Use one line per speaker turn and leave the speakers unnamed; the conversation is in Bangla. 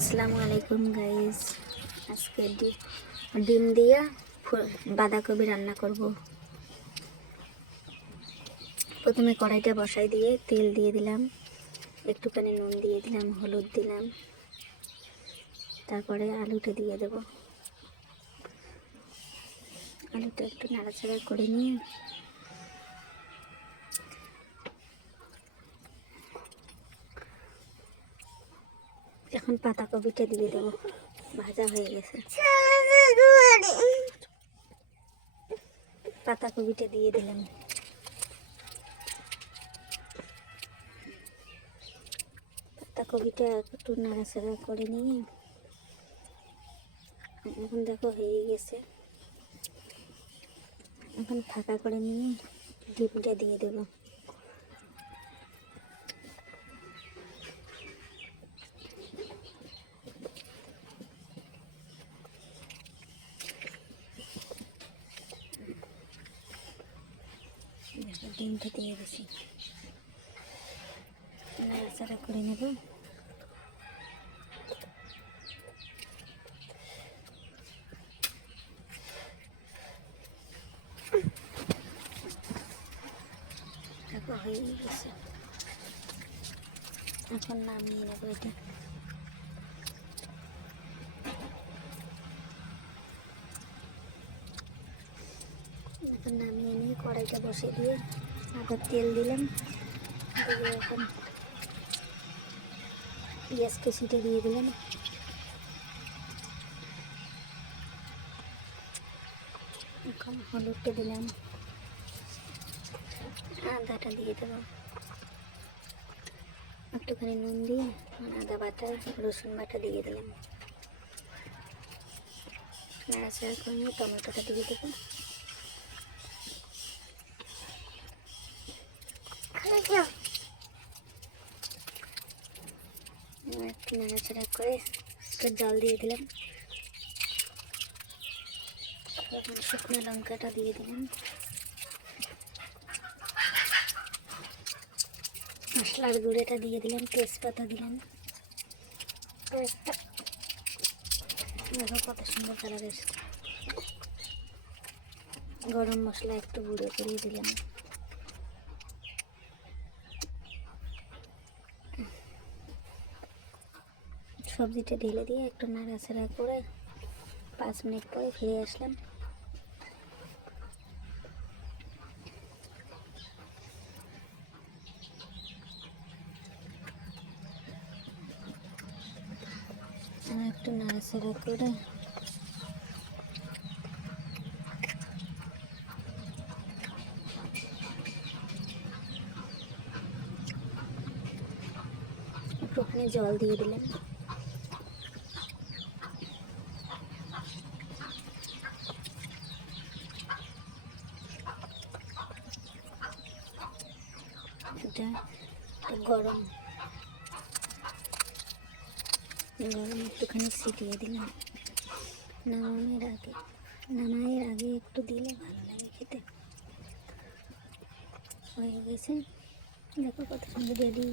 আসসালামু আলাইকুম গাইস আজকে ডিম দিয়ে বাঁধাকপি রান্না করব। প্রথমে কড়াইটা বসাই দিয়ে তেল দিয়ে দিলাম, একটুখানি নুন দিয়ে দিলাম, হলুদ দিলাম, তারপরে আলুটা দিয়ে দেব। আলুটা একটু নাড়াচাড়া করে নিয়ে এখন পাতাকপিটা দিয়ে দেবো। ভাজা হয়ে গেছে। পাতাকপিটা দিয়ে দিলাম। পাতাকপিটা একটু নাড়াচাড়া করে নিয়ে, এখন দেখো হয়ে গেছে। এখন ফাঁকা করে নিয়ে ডিমটা দিয়ে দেবো দেখো ডিমটা দিয়ে দিছি। নাড়াচাড়া করে নেব। হয়ে গেছে। এখন নামিয়ে নেব এটা। এখন নামিয়ে নিয়ে কড়াইটা বসে দিয়ে আবার তেল দিলাম। এখন পেঁয়াজ কেসিটা দিয়ে দিলাম। এখন হলুদটা দিলাম। আদাটা দিয়ে দেবো। একটুখানি নুন দিয়ে আদা বাটা, রসুন বাটা দিয়ে দিলাম। নাড়াচাড়া করে টমেটোটা দিয়ে দেবো। একটু নাড়াচাড়া করে একটু জল দিয়ে দিলাম। শুকনো লঙ্কাটা দিয়ে দিলাম। মশলার গুঁড়োটা দিয়ে দিলাম, তেজপাতা দিলাম। দেখো কত সুন্দর কালার এসছে। গরম মশলা একটু গুঁড়ো করে দিলাম। সবজিটা ঢেলে দিয়ে একটু নাড়াচাড়া করে পাঁচ মিনিট পরে ফিরে আসলাম। একটু নাড়াচাড়া করে একটুখানি জল দিয়ে দিলাম। এটা গরম। গরম একটুখানি সিটিয়ে দিলাম। নামানোর আগে নামানোর আগে একটু দিলে ভালো লাগে খেতে। হয়ে গেছে। দেখো কত সুন্দর রেডি।